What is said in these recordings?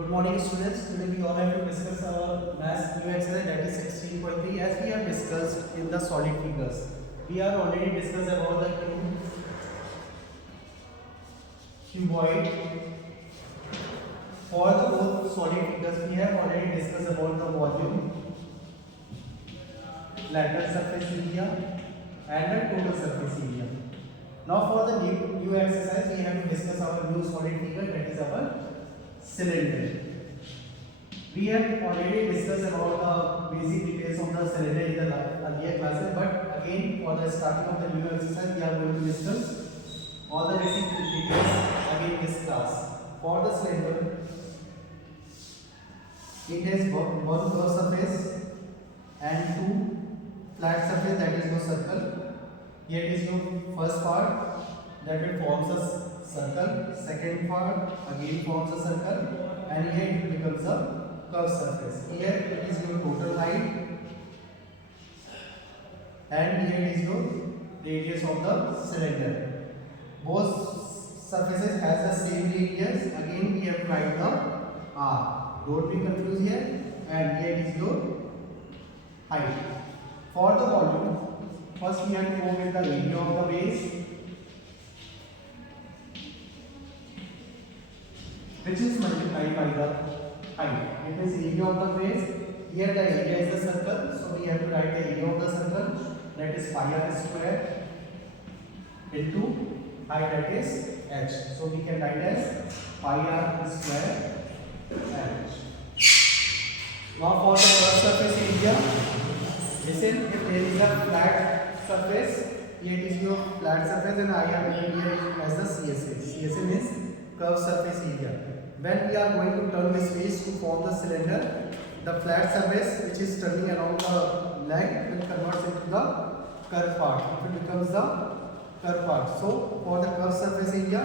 Good morning students. Today we all have to discuss our math new exercise that is 16.3 as we have discussed in the solid figures. We are already discussed about the cuboid. For the both solid figures we have already discussed about the volume, lateral surface area and the total surface area. Now for the new exercise we have to discuss our new solid figure that is our cylinder. We have already discussed about the basic details of the cylinder in the earlier classes, but again for the starting of the new exercise we are going to discuss all the basic details again in this class. For the cylinder, it has one curved surface and two flat surface, that is your circle. Here is your first part that will forms a circle, second part again forms a circle, and here it becomes a curved surface. Here it is your total height and here is your radius of the cylinder. Both surfaces has the same radius. Again we have to write the R. Don't be confused here. And here is your height. For the volume, first we have to go with the area of the base, which is multiplied by the height. It is area of the base. Here the area is the circle, so we have to write the area of the circle, that is pi r square into height, that is h. So we can write as pi r square h. Now for the curved surface area, listen, if there is a flat surface, here it is your flat surface and I have written here as the CSA. CSA means curved surface area. When we are going to turn this face to form the cylinder, the flat surface which is turning around the leg will convert into the curved part. It becomes the curved part. So for the curved surface area,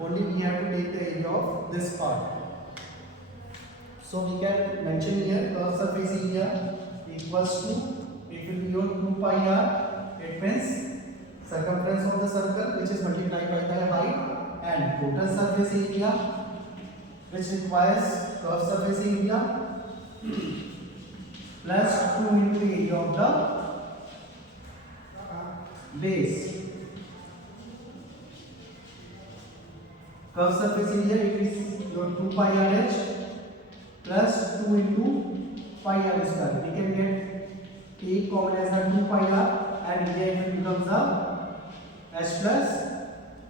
only we have to take the area of this part. So we can mention here curved surface area equals to, it will be your 2 pi r. It means circumference of the circle which is multiplied by the height, and total surface area which requires curved surface area plus 2 into area of the base. Curved surface area, it is your 2 pi r h plus 2 into pi r square. We can get take common as the 2 pi r and here it becomes the h plus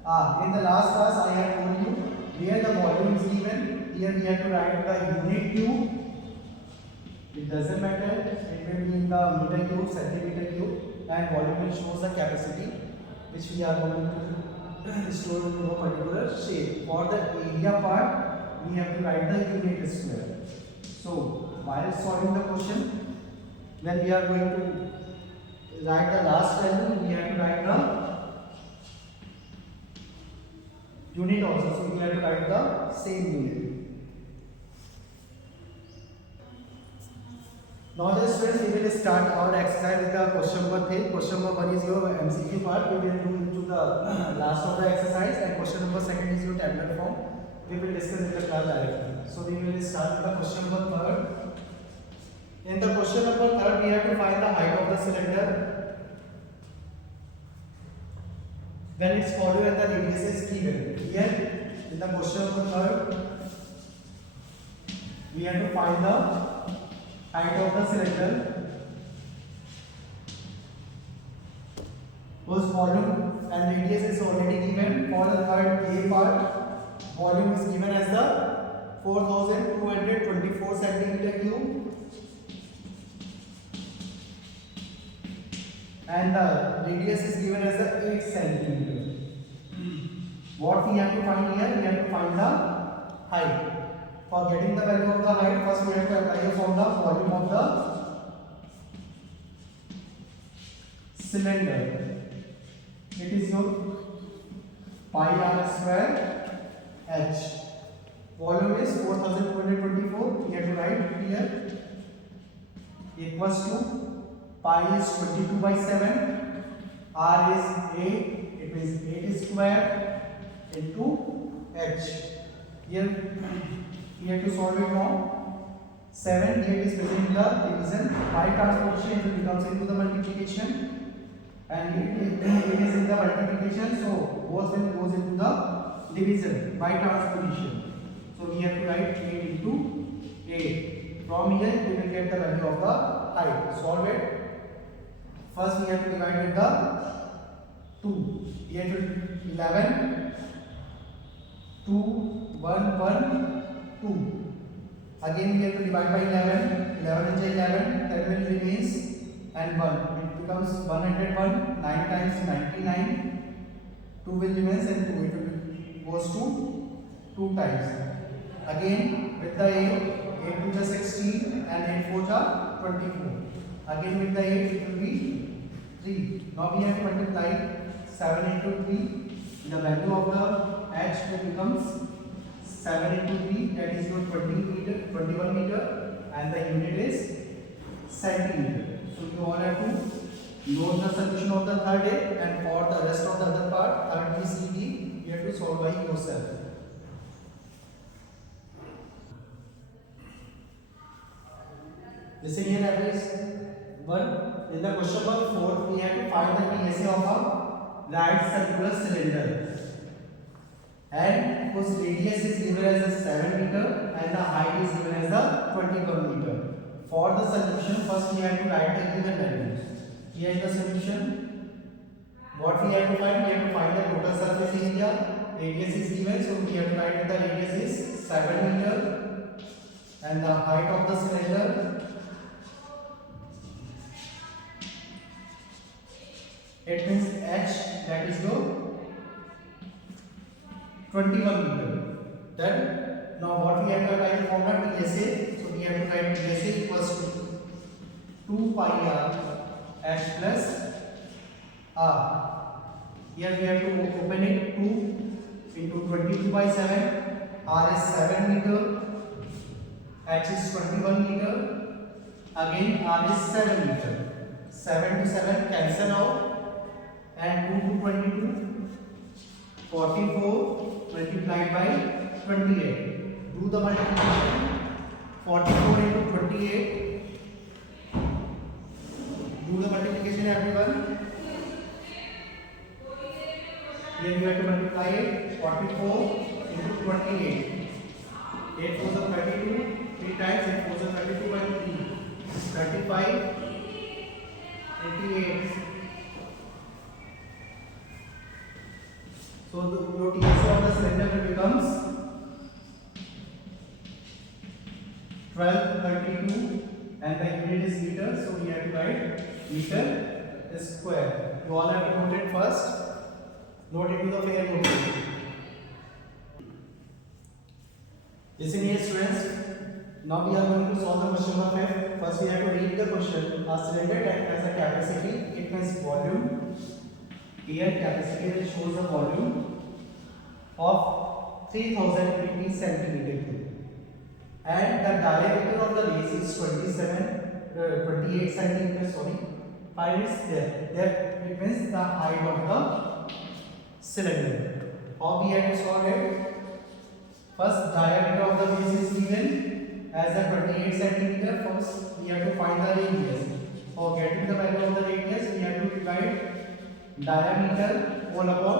r. In the last class I had told you where the volume is given, here we have to write the unit cube. It doesn't matter, it will be in the meter cube, centimeter cube, and volume will shows the capacity which we are going to store into a particular shape. For the area part, we have to write the unit square. So while solving the question, when we are going to write the last value, we have to write the unit also. So we have to write the same unit. Now the students, we will start our exercise with the question number 3. Question number 1 is your MCQ part. We will do into the last of the exercise, and question number 2 is your tabular form. We will discuss in the class directly. So we will start with the question number 3. In the question number 3, we have to find the height of the cylinder when its volume and the radius is given. Here in the question number 3, we have to find the height of the cylinder whose volume and radius is already given. For the third A part, volume is given as the 4224 centimeter cube and the radius is given as the 8 centimeter. What we have to find here? We have to find the height. For getting the value of the height, first we have to apply from the volume of the cylinder. It is your pi r square h. Volume is 4224. We have to write here equals to pi is 22 by 7, r is 8. It means 8 square into h. Here we have to solve it now. 7 here is present in the division. By transposition it becomes into the multiplication, and it is in the multiplication, so both will goes into the division by transposition. So we have to write 8 into 8. From here we will get the value of the height. Solve it. First we have to divide with the 2. Here to 11, 2, 1, 1, 2. Again we have to divide by 11. 11 is 11, 10 will remains, and 1. It becomes 101. 9 times 99. 2 will remains, and 2 it will goes to 2 times. Again with the 8 to the 16, and 8 4 are 24. Again with the 8 it will be 3. Now we have to multiply 7 into 3. The value of the h will becomes 7 into 3, that is your 21 meter, and the unit is centimeter. So you all have to note the solution of the third A, and for the rest of the other part, third B, C, D, you have to solve by yourself. Listen here, average 1. In the question number 4, we have to find the PSA of a right circular cylinder, and whose radius is given as a 7 meter and the height is given as a 21 meter. For the solution, first we have to write the given values. Here is the solution. What we have to find? We have to find the total surface area. Radius is given, so we have to write that the radius is 7 meter, and the height of the cylinder, it means h, that is your 21 meter. Then now what we have to write the formula PSA. So we have to write PSA equals to 2 pi r h plus r. Here we have to open it. 2 into 22 by 7. R is 7 meter. H is 21 meter. Again R is 7 meter. 7 to 7 cancel out. And 2 to 22, 44 multiplied by 28. Do the multiplication. 44 into 28. Do the multiplication, everyone. Here you have to multiply it. 44 into 28. 8 4 are 32. 3 times 8 4 are 32 by 3. 35. 88. So the PSA of the cylinder becomes 1232, and the unit is meter, so we have to write meter square. You all have to note it first. Note it to the fair notation. Listen here, students. Now we are going to solve the question number 5. First we have to read the question. A cylinder that has a capacity, it has volume. Here capacity shows the volume of 3080 centimeter cube, and the diameter of the base is 28 centimeters. Sorry, 5 is there. That it means the height of the cylinder. How we have to solve it? First, diameter of the base is given as a 28 centimeter. First, we have to find the radius. For getting the value of the radius, we have to divide diameter whole upon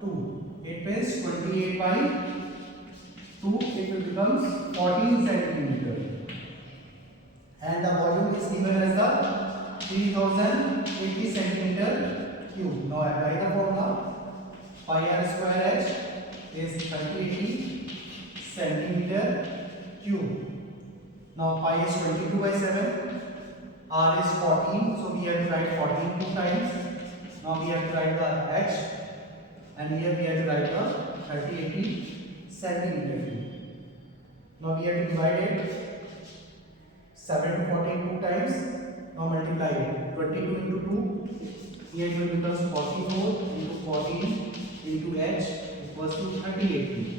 2. It means 28 by 2. It will become 14 centimeter. And the volume is given as the 3080 centimeter cube. Now apply the formula. Pi r square h is 3080 centimeter cube. Now pi is 22 by 7. R is 14. So we have to write 14 2 times. Now we have to write the h, and here we have to write the 3080 centimeter cube. Now we have to divide it. 7 to 14 2 times. Now multiply it. 22 into 2. Here it will become 44 into 14 into h equals to 3080.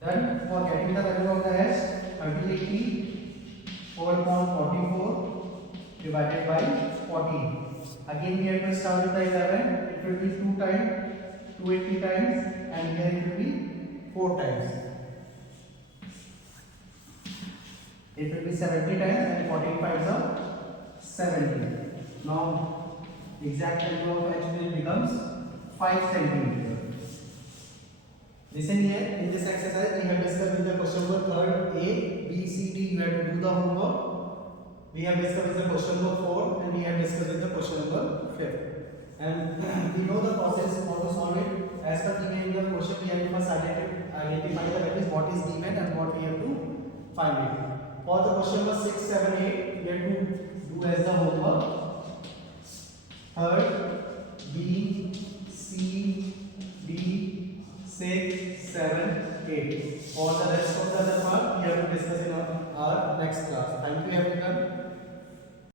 Then for getting the value of the h, 3080 4 upon 44 divided by 14. Again we have to start with the 11. It will be 2 times, 280 times, and here it will be 4 times. It will be 70 times and 14 5s are 70. Now exact value of h will becomes 5 centimeter. Listen here, in this exercise we have discussed in the question number third A, B, C, D. You have to do the homework. We have discussed with the question number 4 and we have discussed with the question number 5. And we know the process how to solve it. As per given in the question, we have to first identify the values, what is given and what we have to find it. For the question number 6, 7, 8, we have to do as the homework. Third, B, C, D, 6, 7, 8. For the rest of the other part, we have to discuss in our next class. Thank you everyone.